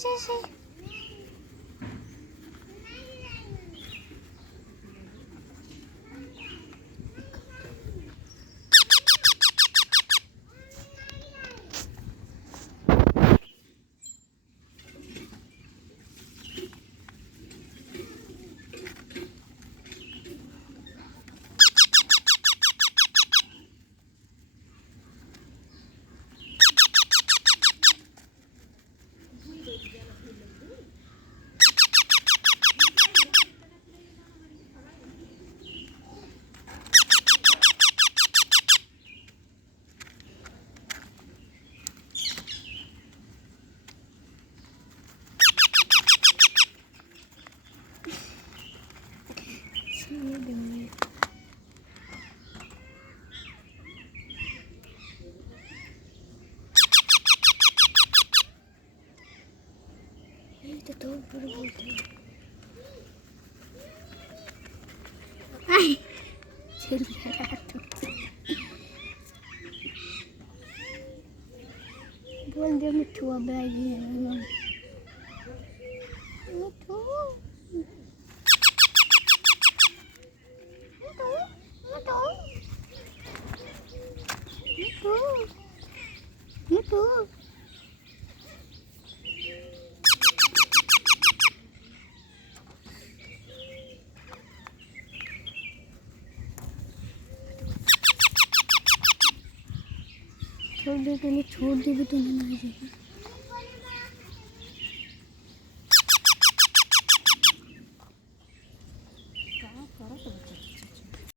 छी तो ऊपर बोलते हैं आई चल रहा तो बोल दे मिठू अब आई है मिठू मिठू मिठू मिठू छोड़ दे तो नहीं, छोड़ दे भी तो नहीं आ जाएगी।